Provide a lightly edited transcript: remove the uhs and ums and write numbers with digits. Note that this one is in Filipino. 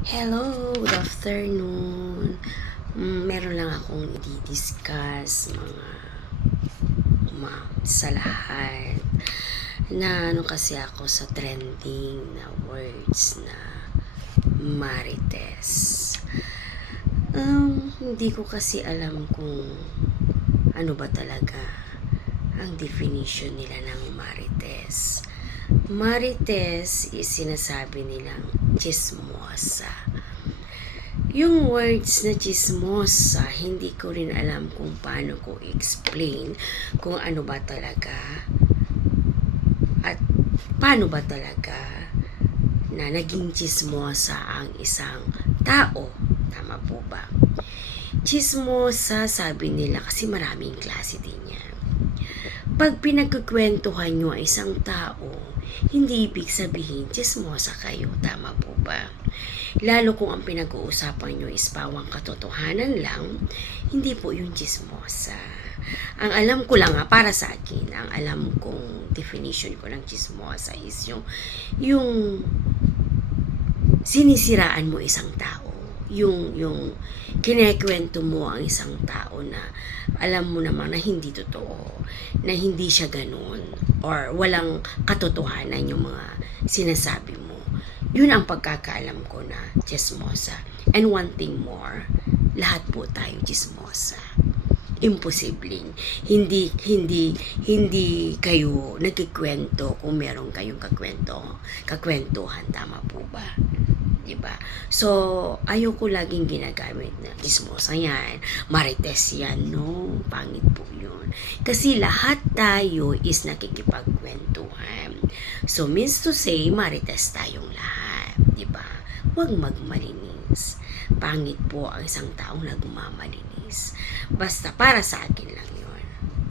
Hello, good afternoon. Meron lang akong i-discuss sa lahat na kasi ako sa trending na words na marites. Hindi ko kasi alam kung ano ba talaga ang definition nila ng marites. Marites is sinasabi nilang chismosa. Yung words na chismosa, hindi ko rin alam kung paano ko explain kung ano ba talaga at paano ba talaga na naging chismosa ang isang tao. Tama po ba? Chismosa, sabi nila, kasi maraming klase din yan. Pag pinagkukwentuhan nyo ang isang tao, hindi ibig sabihin chismosa kayo. Tama po ba? Lalo kung ang pinag-uusapan nyo is pawang katotohanan lang, hindi po yung chismosa. Ang alam ko lang para sa akin, ang alam kong definition ko ng chismosa is yung sinisiraan mo isang tao. Yung kinekwento mo ang isang tao na alam mo naman na hindi totoo, na hindi siya ganun, or walang katotohanan yung mga sinasabi mo. Yun ang pagkakaalam ko na chismosa. And one thing more, lahat po tayo chismosa. Imposibleng hindi kayo nagkikwento kung meron kayong kakwentuhan. Tama po ba? Diba? So, ayoko laging ginagamit na chismosa yan, marites yan, no? Pangit po yun. Kasi lahat tayo is nakikipagkwentuhan. So, means to say, marites tayong lahat. Diba? Huwag magmalinis. Pangit po ang isang taong nagmamalinis. Basta para sa akin lang